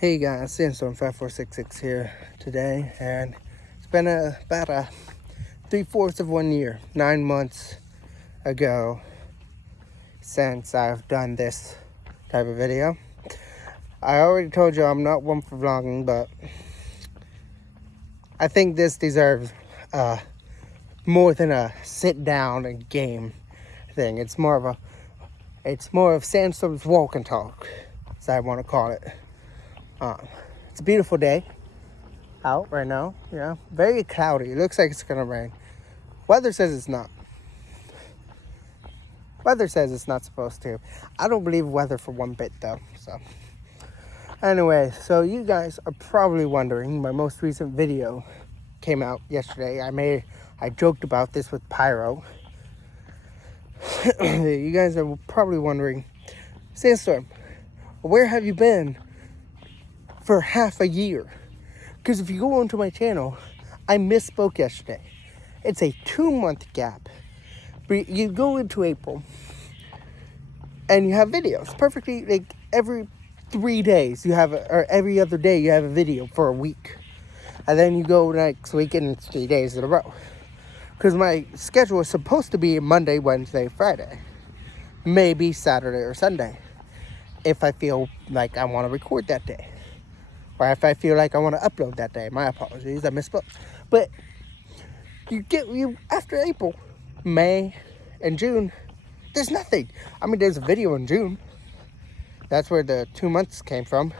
Hey guys, Sandstorm 5466 here today, and it's been about 3/4 of 1 year, 9 months ago since I've done this type of video. I already told you I'm not one for vlogging, but I think this deserves more than a sit down and game thing. It's more of Sandstorm's walk and talk, as I want to call it. It's a beautiful day out right now, very cloudy. It looks like it's gonna rain. Weather says it's not. Weather says it's not supposed to. I don't believe weather for one bit though. So anyway, so you guys are probably wondering, my most recent video came out yesterday. I joked about this with Pyro. You guys are probably wondering, Sandstorm, where have you been for half a year? Because if you go onto my channel, I misspoke yesterday. It's a 2-month gap. But you go into April and you have videos perfectly, like every 3 days you have or every other day you have a video for a week, and then you go next week and it's 3 days in a row. Because my schedule is supposed to be Monday, Wednesday, Friday, maybe Saturday or Sunday, if I feel like I want to record that day. Or if I feel like I want to upload that day. My apologies, I misspoke. But you after April, May, and June, there's nothing. I mean, there's a video in June. That's where the 2 months came from.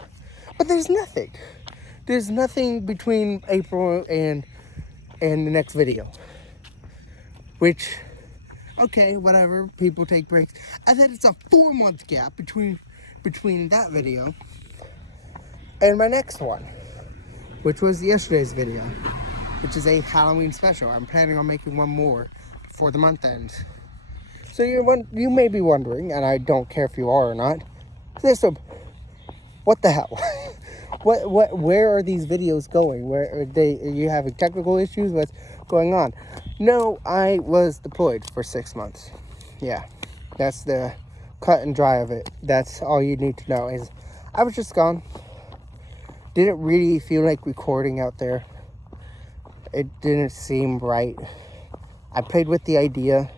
But there's nothing. There's nothing between April and the next video. Which, okay, whatever. People take breaks. And then it's a 4-month gap between that video and my next one, which was yesterday's video, which is a Halloween special. I'm planning on making one more before the month ends. So you may be wondering, and I don't care if you are or not, what the hell? Where are these videos going? Where are you having technical issues? What's going on? No, I was deployed for 6 months. Yeah, that's the cut and dry of it. That's all you need to know, is I was just gone. Didn't really feel like recording out there. It didn't seem right. I played with the idea,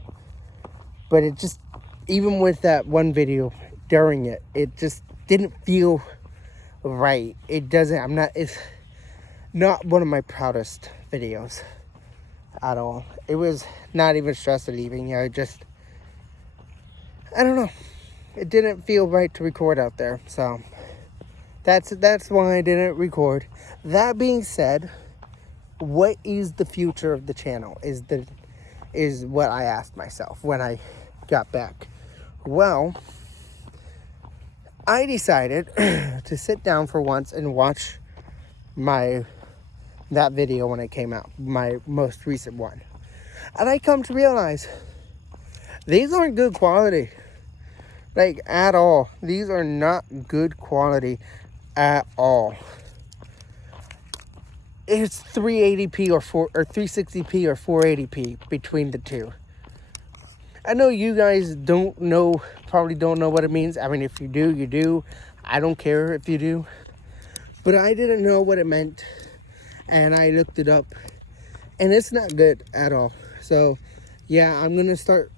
but it just, even with that one video during it, it just didn't feel right. It's not one of my proudest videos at all. It was not even stress relieving. I don't know. It didn't feel right to record out there, so that's why I didn't record. That being said, what is the future of the channel is what I asked myself when I got back. Well, I decided to sit down for once and watch that video when it came out, my most recent one. And I come to realize these aren't good quality. Like, at all. These are not good quality at all. It's 380p or 360p or 480p between the two. I know you guys probably don't know what it means. I mean, if you do, you do. I don't care if you do. But I didn't know what it meant, and I looked it up, and it's not good at all. So, yeah, I'm gonna start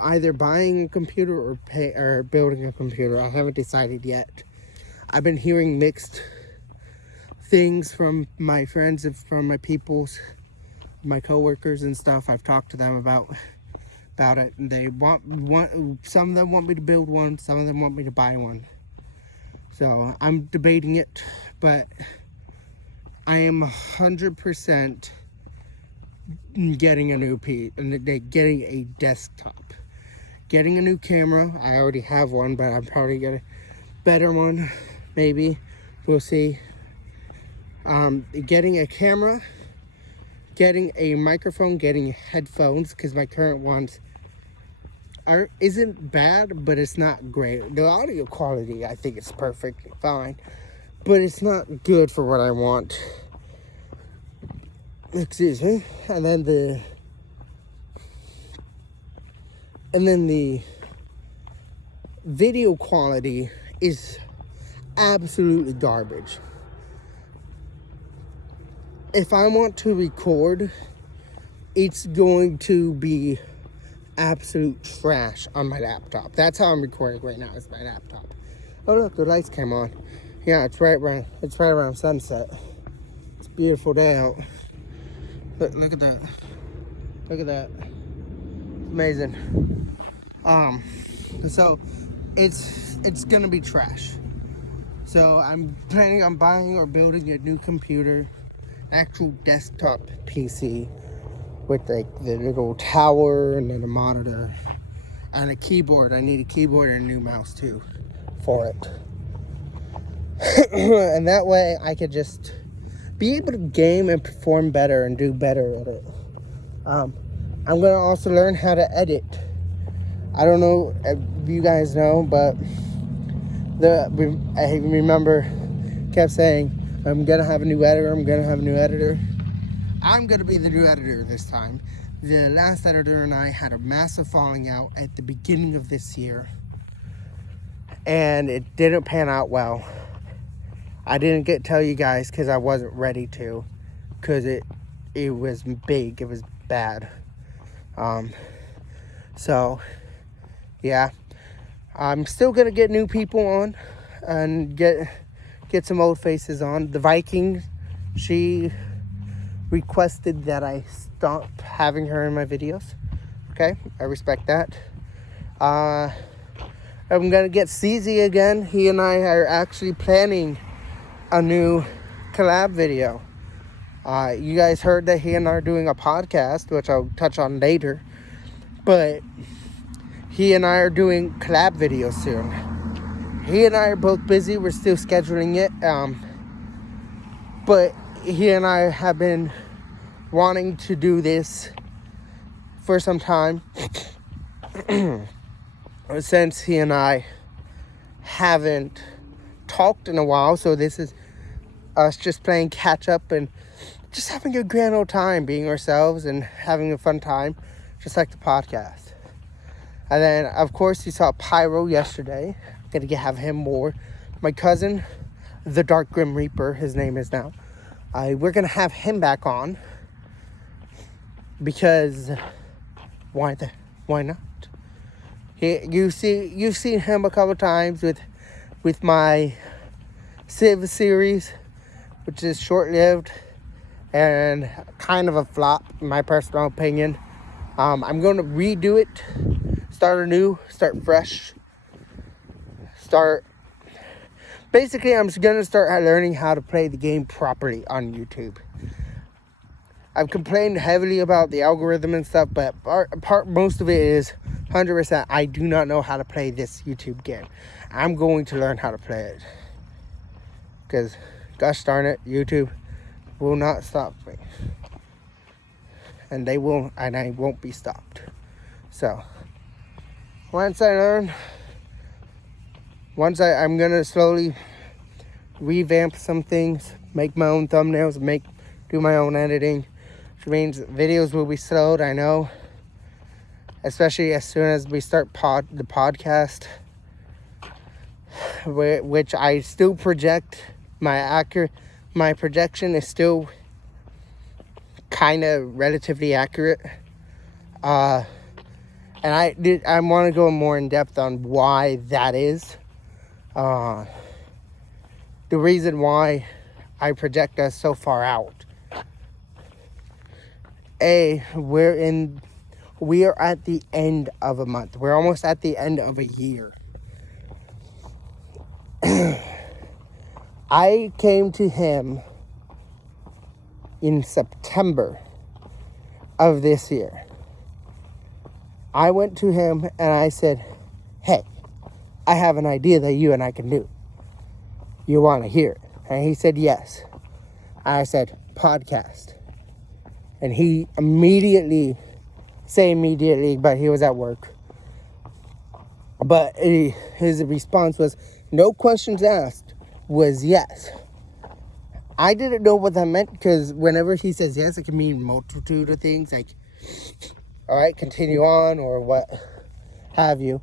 either buying a computer or building a computer. I haven't decided yet. I've been hearing mixed things from my friends and from my peoples, my coworkers and stuff. I've talked to them about it, and they want some of them want me to build one, some of them want me to buy one. So I'm debating it, but I am 100% getting a new getting a desktop, getting a new camera. I already have one, but I'm probably getting a better one, maybe. We'll see. Getting a camera, getting a microphone, getting headphones, because my current ones isn't bad, but it's not great. The audio quality, I think, is perfectly fine, but it's not good for what I want. Excuse me. And then the video quality is absolutely garbage. If I want to record, it's going to be absolute trash on my laptop. That's how I'm recording right now, is my laptop. Oh look, the lights came on. Yeah, it's right around sunset. It's a beautiful day out. Look at that. Look at that. Amazing. So it's gonna be trash. So I'm planning on buying or building a new computer, actual desktop PC with like the little tower and then a monitor and a keyboard. I need a keyboard and a new mouse too for it. And that way I could just be able to game and perform better and do better at it. I'm gonna also learn how to edit. I don't know if you guys know, but I remember kept saying, I'm gonna have a new editor, I'm gonna have a new editor. I'm gonna be the new editor this time. The last editor and I had a massive falling out at the beginning of this year, and it didn't pan out well. I didn't get to tell you guys because I wasn't ready to, because it was big, it was bad. So yeah, I'm still gonna get new people on and get some old faces on. The Viking, she requested that I stop having her in my videos. Okay, I respect that. I'm gonna get CZ again. He and I are actually planning a new collab video. You guys heard that he and I are doing a podcast, which I'll touch on later. But he and I are doing collab videos soon. He and I are both busy. We're still scheduling it. But he and I have been wanting to do this for some time. Since he and I haven't talked in a while. So this is us just playing catch up and just having a grand old time, being ourselves and having a fun time, just like the podcast. And then, of course, you saw Pyro yesterday. Gonna have him more. My cousin, the Dark Grim Reaper, his name is now. We're gonna have him back on because why not? You've seen him a couple times with my Civ series, which is short-lived and kind of a flop, in my personal opinion. I'm going to redo it, start anew, start fresh, basically I'm going to start learning how to play the game properly on YouTube. I've complained heavily about the algorithm and stuff, but most of it is 100% I do not know how to play this YouTube game. I'm going to learn how to play it, because gosh darn it, YouTube will not stop me, and I won't be stopped. So once I learn, I'm gonna slowly revamp some things, make my own thumbnails, do my own editing, which means videos will be slowed, I know, especially as soon as we start the podcast, which I still project. My projection is still kind of relatively accurate, and I want to go more in depth on why that is. The reason why I project us so far out. We are at the end of a month. We're almost at the end of a year. I came to him in September of this year. I went to him and I said, hey, I have an idea that you and I can do. You want to hear it? And he said, yes. I said, podcast. And he immediately, but he was at work. But his response was, no questions asked, was yes. I didn't know what that meant, because whenever he says yes, it can mean multitude of things, like, all right, continue on, or what have you.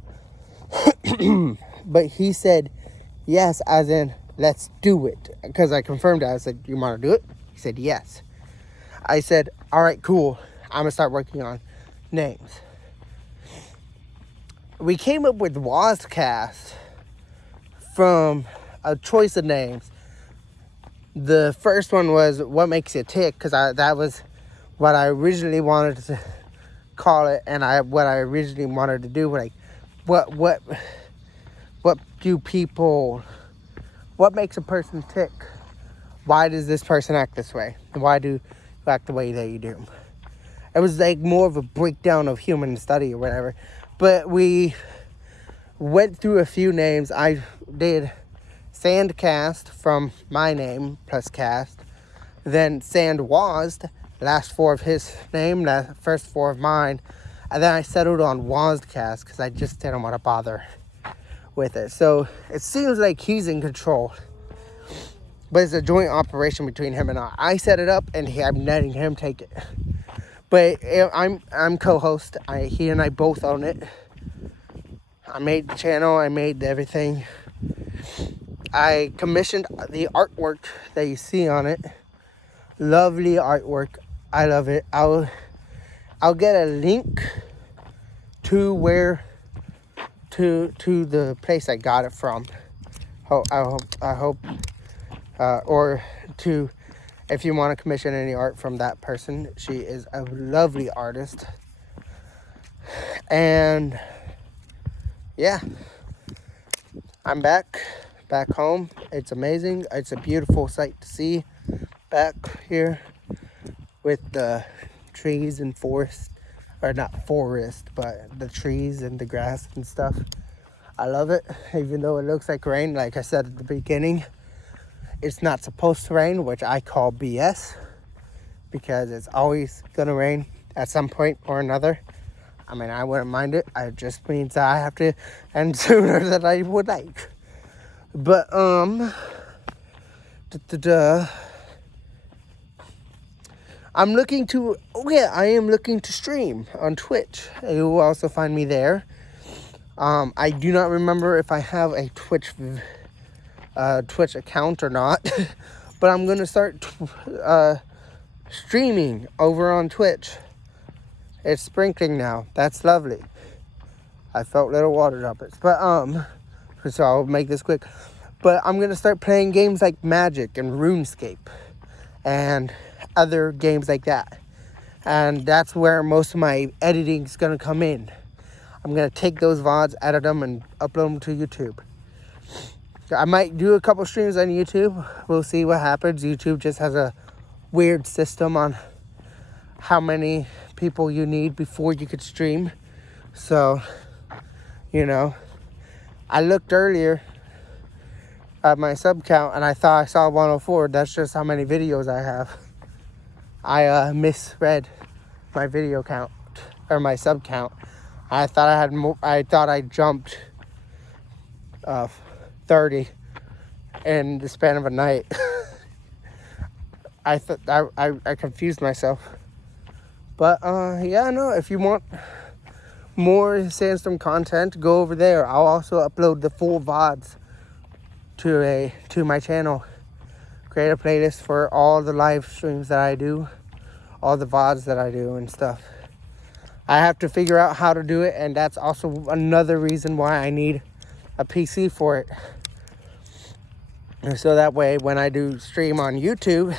But he said yes, as in, let's do it. Because I confirmed it. I said, you want to do it? He said, yes. I said, all right, cool. I'm going to start working on names. We came up with WASDCAST from a choice of names. The first one was What Makes You Tick, because that was what I originally wanted to call it, and what I originally wanted to do. Like, what makes a person tick? Why does this person act this way? Why do you act the way that you do? It was like more of a breakdown of human study or whatever. But we went through a few names. I did Sandcast from my name plus cast. Then Sandwasd, last four of his name, the first four of mine. And then I settled on WASDCAST because I just didn't want to bother with it. So it seems like he's in control. But it's a joint operation between him and I. I set it up and I'm letting him take it. But I'm co-host. He and I both own it. I made the channel. I made everything. I commissioned the artwork that you see on it. Lovely artwork. I love it. I'll get a link to the place I got it from. I hope or to, if you want to commission any art from that person. She is a lovely artist. And yeah, I'm back home. It's amazing. It's a beautiful sight to see back here with the trees and forest, or not forest, but the trees and the grass and stuff. I love it, even though it looks like rain. Like I said at the beginning, it's not supposed to rain, which I call BS, because it's always gonna rain at some point or another. I mean, I wouldn't mind it. It just means I have to end sooner than I would like. But I am looking to stream on Twitch. You will also find me there. I do not remember if I have a Twitch account or not, but I'm gonna start streaming over on Twitch. It's sprinkling now. That's lovely. I felt little water droplets, but so I'll make this quick. But I'm gonna start playing games like Magic and RuneScape and other games like that, and that's where most of my editing is gonna come in. I'm gonna take those VODs, edit them, and upload them to YouTube. I might do a couple streams on YouTube. We'll see what happens. YouTube just has a weird system on how many people you need before you could stream. So, I looked earlier at my sub count and I thought I saw 104. That's just how many videos I have. I misread my video count, or my sub count. I thought I had more. I thought I jumped 30 in the span of a night. I confused myself. But if you want more Sandstorm content, go over there. I'll also upload the full VODs to my channel. Create a playlist for all the live streams that I do, all the VODs that I do and stuff. I have to figure out how to do it, and that's also another reason why I need a PC for it. And so that way, when I do stream on YouTube,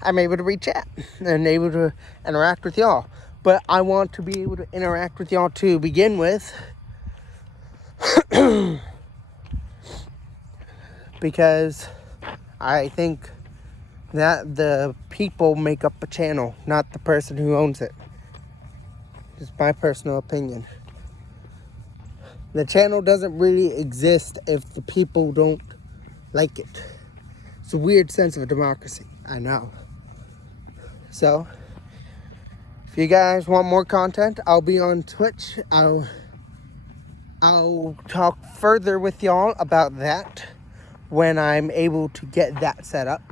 I'm able to reach out and able to interact with y'all. But I want to be able to interact with y'all to begin with, because I think that the people make up a channel, not the person who owns it. Just my personal opinion. The channel doesn't really exist if the people don't like it. It's a weird sense of democracy, I know. So, if you guys want more content, I'll be on Twitch. I'll talk further with y'all about that when I'm able to get that set up.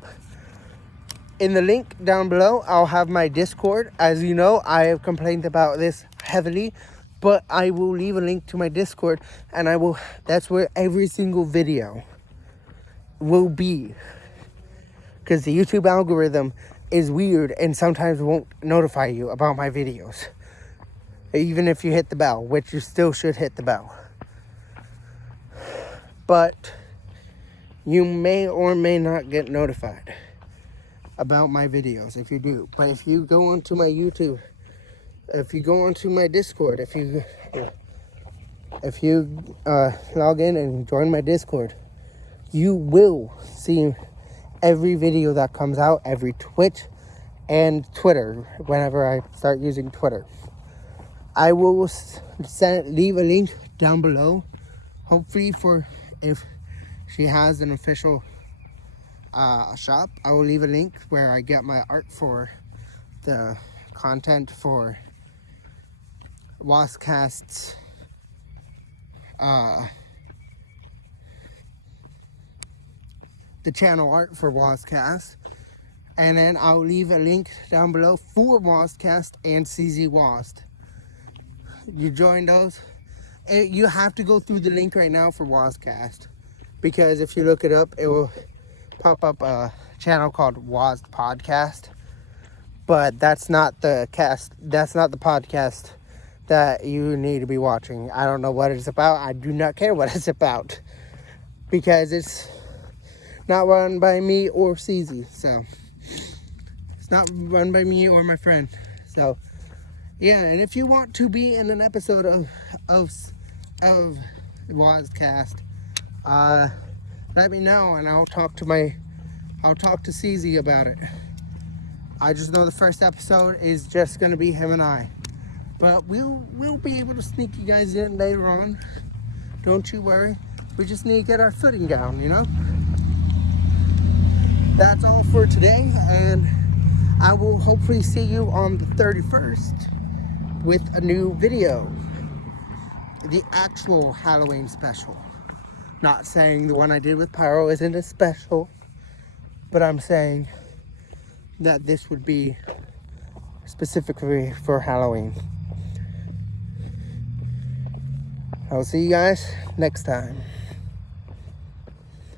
In the link down below, I'll have my Discord. As you know, I have complained about this heavily, but I will leave a link to my Discord, and that's where every single video will be. Because the YouTube algorithm is weird and sometimes won't notify you about my videos. Even if you hit the bell, which you still should hit the bell. But you may or may not get notified about my videos if you do. But if you go onto my YouTube, if you go onto my Discord, if you log in and join my Discord, you will see every video that comes out, every Twitch and Twitter, whenever I start using Twitter. I will leave a link down below, hopefully for if she has an official shop. I will leave a link where I get my art for the content for WASDCAST's the channel art for WASDCAST. And then I'll leave a link down below for WASDCAST and CZ WASD. You join those. You have to go through the link right now for WASDCAST, because if you look it up, it will pop up a channel called WASDCAST. But that's not the podcast that you need to be watching. I don't know what it's about. I do not care what it's about, because it's not run by me or CZ. So it's not run by me or my friend. So yeah, and if you want to be in an episode of WASDCAST, let me know and I'll talk to CZ about it. I just know the first episode is just gonna be him and I, but we'll be able to sneak you guys in later on. Don't you worry. We just need to get our footing down, you know. That's all for today, and I will hopefully see you on the 31st with a new video. The actual Halloween special. Not saying the one I did with Pyro isn't a special, but I'm saying that this would be specifically for Halloween. I'll see you guys next time.